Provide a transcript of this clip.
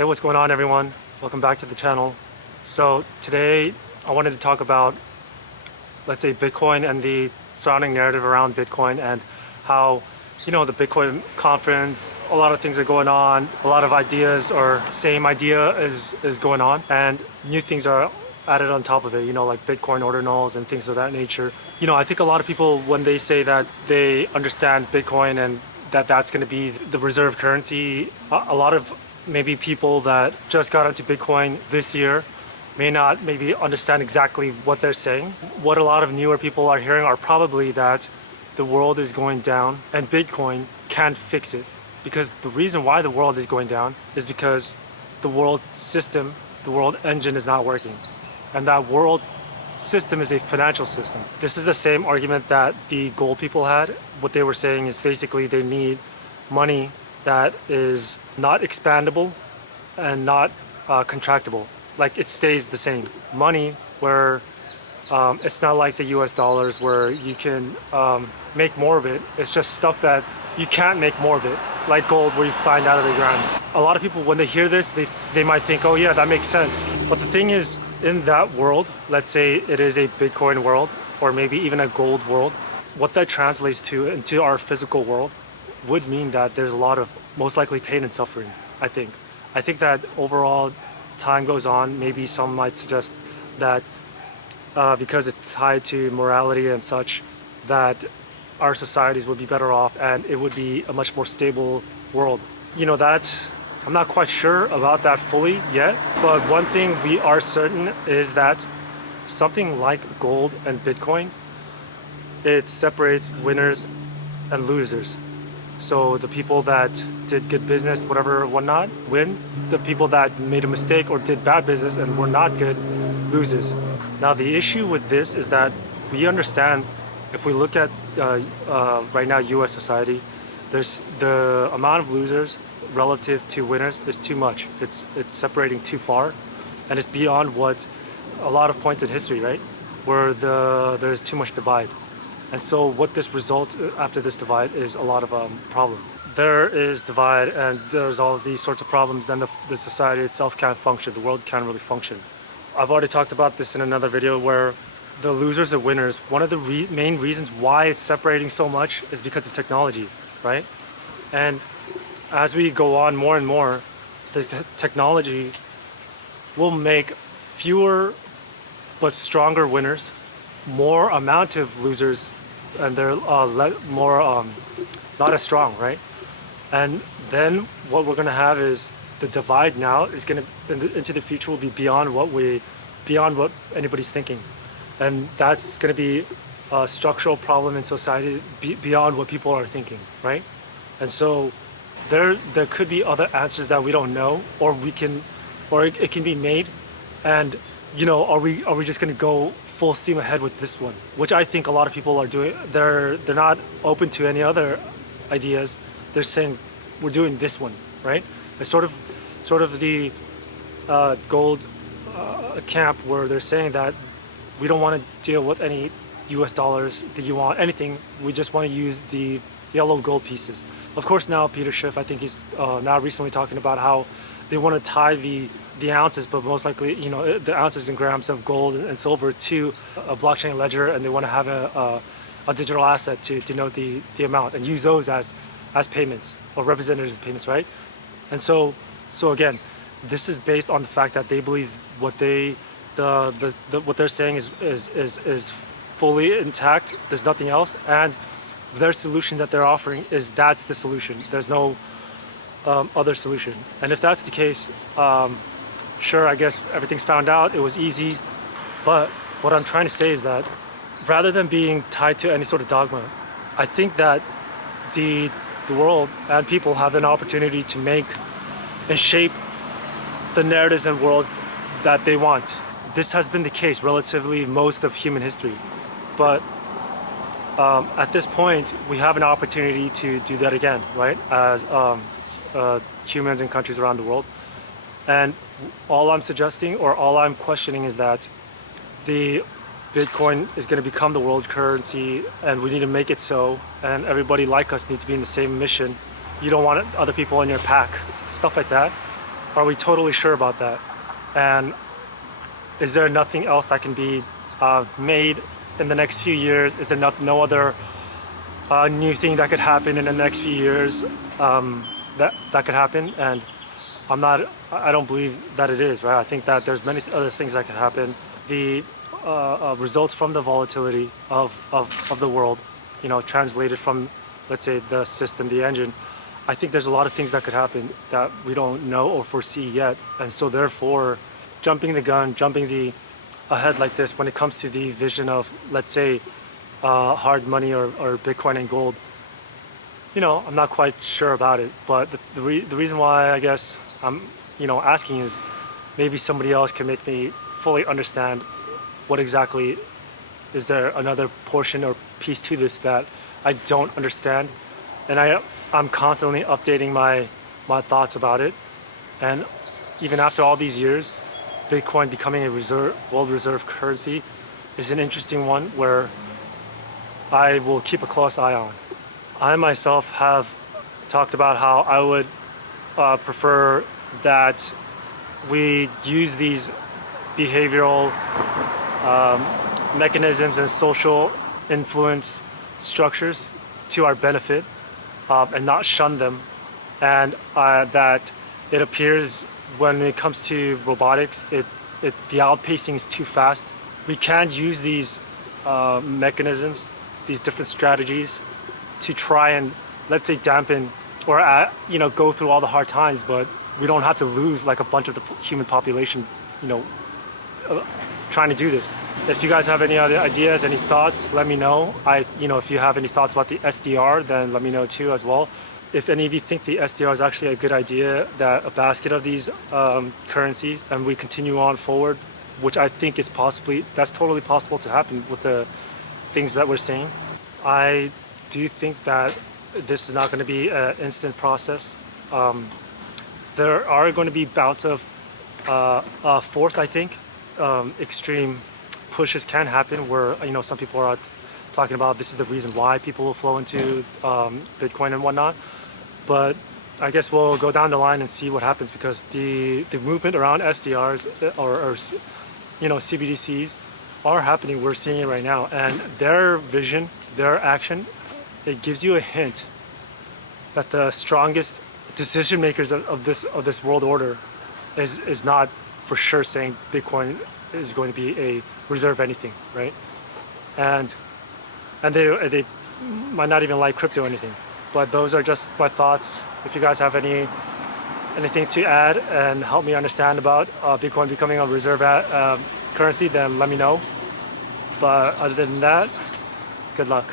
Hey, what's going on, everyone? Welcome back to the channel. So today I wanted to talk about, let's say, Bitcoin and the surrounding narrative around Bitcoin and how, the Bitcoin conference, a lot of things are going on, a lot of ideas or same idea is going on, and new things are added on top of it, like Bitcoin ordinals and things of that nature. I think a lot of people, when they say that they understand Bitcoin and that's going to be the reserve currency, a lot of maybe people that just got into Bitcoin this year may not maybe understand exactly what they're saying. What a lot of newer people are hearing are probably that the world is going down and Bitcoin can't fix it. Because the reason why the world is going down is because the world system, the world engine is not working. And that world system is a financial system. This is the same argument that the gold people had. What they were saying is basically they need money that is not expandable and not contractible. Like it stays the same. Money where it's not like the US dollars where you can make more of it. It's just stuff that you can't make more of it, like gold where you find out of the ground. A lot of people, when they hear this, they might think, oh yeah, that makes sense. But the thing is, in that world, let's say it is a Bitcoin world or maybe even a gold world, what that translates to into our physical world would mean that there's a lot of most likely pain and suffering, I think. I think that overall, time goes on, maybe some might suggest that because it's tied to morality and such, that our societies would be better off and it would be a much more stable world. That I'm not quite sure about that fully yet, but one thing we are certain is that something like gold and Bitcoin, it separates winners and losers. So the people that did good business, whatever, whatnot, win. The people that made a mistake or did bad business and were not good, loses. Now the issue with this is that we understand, if we look at right now US society, there's the amount of losers relative to winners is too much. It's separating too far, and it's beyond what a lot of points in history, right? Where there's too much divide. And so what this results after this divide is a lot of problem. There is divide and there's all of these sorts of problems, then the society itself can't function, the world can't really function. I've already talked about this in another video where the losers and winners, one of the main reasons why it's separating so much is because of technology, right? And as we go on more and more, the technology will make fewer but stronger winners, more amount of losers, and they're more not as strong, right? And then what we're going to have is the divide now is going to into the future will be beyond what anybody's thinking, and that's going to be a structural problem in society beyond what people are thinking, right? And so there could be other answers that we don't know, or it can be made, and are we just going to go full steam ahead with this one, which I think a lot of people are doing. They're not open to any other ideas. They're saying we're doing this one, right? It's sort of the gold camp where they're saying that we don't want to deal with any US dollars, the yuan, anything. We just want to use the yellow gold pieces. Of course, now Peter Schiff, I think he's now recently talking about how they want to tie the ounces, but most likely, the ounces and grams of gold and silver to a blockchain ledger, and they want to have a digital asset to denote the amount and use those as payments or representative payments, right? And so again, this is based on the fact that they believe what they're saying is fully intact. There's nothing else, and their solution that they're offering is that's the solution. There's no other solution. And if that's the case, sure, I guess everything's found out, it was easy. But what I'm trying to say is that rather than being tied to any sort of dogma, I think that the world and people have an opportunity to make and shape the narratives and worlds that they want. This has been the case relatively most of human history. But at this point, we have an opportunity to do that again, right? As humans in countries around the world. And all I'm suggesting or all I'm questioning is that the Bitcoin is going to become the world currency, and we need to make it so, and everybody like us needs to be in the same mission. You don't want other people in your pack, stuff like that. Are we totally sure about that? And is there nothing else that can be made in the next few years? Is there no other new thing that could happen in the next few years that could happen? And I don't believe that it is, right? I think that there's many other things that could happen. The results from the volatility of the world, translated from, let's say, the system, the engine. I think there's a lot of things that could happen that we don't know or foresee yet. And so therefore, jumping the gun, ahead like this when it comes to the vision of, let's say, hard money or Bitcoin and gold, I'm not quite sure about it. But the reason why I guess I'm, asking is maybe somebody else can make me fully understand what exactly is there another portion or piece to this that I don't understand. And I'm constantly updating my thoughts about it. And even after all these years, Bitcoin becoming a world reserve currency is an interesting one where I will keep a close eye on. I myself have talked about how I would prefer that we use these behavioral mechanisms and social influence structures to our benefit and not shun them. And that it appears when it comes to robotics, the outpacing is too fast. We can't use these mechanisms, these different strategies to try and, let's say, dampen or go through all the hard times, but we don't have to lose like a bunch of the human population, trying to do this. If you guys have any other ideas, any thoughts, let me know. If you have any thoughts about the SDR, then let me know too as well. If any of you think the SDR is actually a good idea, that a basket of these currencies, and we continue on forward, which I think is that's totally possible to happen with the things that we're seeing. I do think that this is not going to be an instant process. There are going to be bouts of force, I think. Extreme pushes can happen where, some people are talking about this is the reason why people will flow into Bitcoin and whatnot. But I guess we'll go down the line and see what happens, because the movement around SDRs or CBDCs are happening. We're seeing it right now, and their vision, their action, it gives you a hint that the strongest decision makers of this world order is not for sure saying Bitcoin is going to be a reserve anything, right? And they might not even like crypto or anything. But those are just my thoughts. If you guys have anything to add and help me understand about Bitcoin becoming a reserve currency, then let me know. But other than that, good luck.